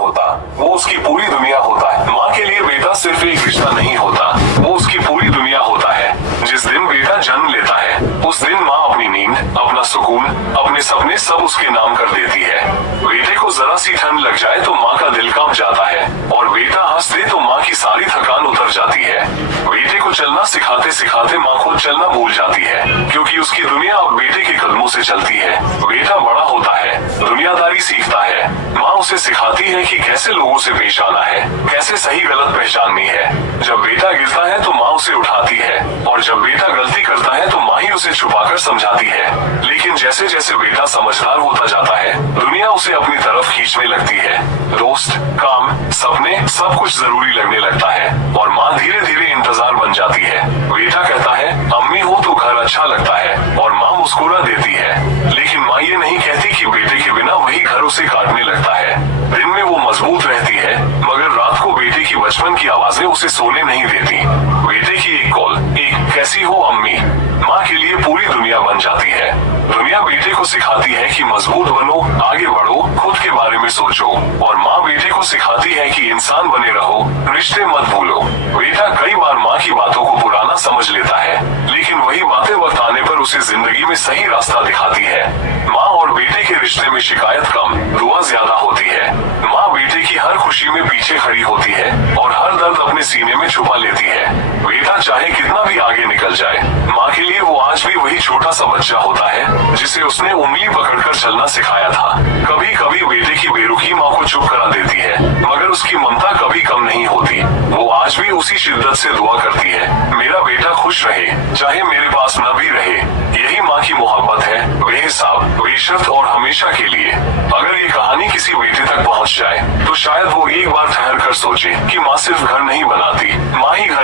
होता, वो उसकी पूरी दुनिया होता है। माँ के लिए बेटा सिर्फ एक रिश्ता नहीं होता, वो उसकी पूरी दुनिया होता है। जिस दिन बेटा जन्म लेता है उस दिन माँ अपनी नींद, अपना सुकून, अपने सपने सब उसके नाम कर देती है। बेटे को जरा सी ठंड लग जाए तो माँ का दिल कांप जाता है, और बेटा हंस दे तो माँ की सारी थकान उतर जाती है। बेटे को चलना सिखाते सिखाते माँ खुद चलना भूल जाती है, क्योंकि उसकी दुनिया अब बेटे के कदमों से चलती है। बेटा बड़ा होता है, दुनियादारी सीखता है। माँ उसे सिखाती है कि कैसे लोगों से पेश आना है, कैसे सही गलत पहचाननी है। जब बेटा गिरता है तो माँ उसे उठाती है, और जब बेटा गलती करता है तो माँ ही उसे छुपाकर समझाती है। लेकिन जैसे जैसे बेटा समझदार होता जाता है, दुनिया उसे अपनी तरफ खींचने लगती है। दोस्त, काम, सपने सब कुछ जरूरी लगने लगता है, और माँ धीरे धीरे इंतजार बन जाती है। बेटा कहता है अम्मी हो तो घर अच्छा लगता है, और माँ मुस्कुरा देती है। लेकिन माँ ये नहीं कहती कि बेटे के बिना वही घर उसे काटने लगता है। दिन में वो मजबूत रहती है, मगर रात को बेटे की बचपन की आवाजें उसे सोने नहीं देती। बेटे की एक कॉल, एक कैसी हो अम्मी, माँ के लिए पूरी दुनिया बन जाती है। दुनिया बेटे को सिखाती है कि मजबूत बनो, आगे बढ़ो, खुद के बारे में सोचो, और माँ बेटे को सिखाती है कि इंसान बने रहो, रिश्ते मत भूलो। बेटा कई बार माँ की बातों को पुराना समझ लेता है, लेकिन वही बातें वक्त आने पर उसे जिंदगी में सही रास्ता दिखाती है। माँ और बेटे के रिश्ते में शिकायत कम, दुआ ज्यादा होती है। माँ बेटे की हर खुशी में पीछे खड़ी होती है, और हर दर्द अपने सीने में छुपा लेती है। बेटा चाहे कितना भी आगे निकल जाए, माँ के लिए वो आज भी वही छोटा सा बच्चा होता है जिसे उसने उंगली पकड़कर चलना सिखाया था। कभी कभी बेटे की बेरुखी माँ को चुप करा देती है, मगर उसकी ममता कभी कम नहीं होती। वो आज भी उसी शिद्दत से दुआ करती है, मेरा बेटा खुश रहे, चाहे मेरे पास न भी रहे। यही माँ की मोहब्बत है, बेहिसाब, बेशर्त और हमेशा के लिए। अगर ये कहानी किसी बेटे तक पहुँच जाए तो शायद वो एक बार ठहर कर सोचे कि माँ सिर्फ घर नहीं बनाती, माँ ही घर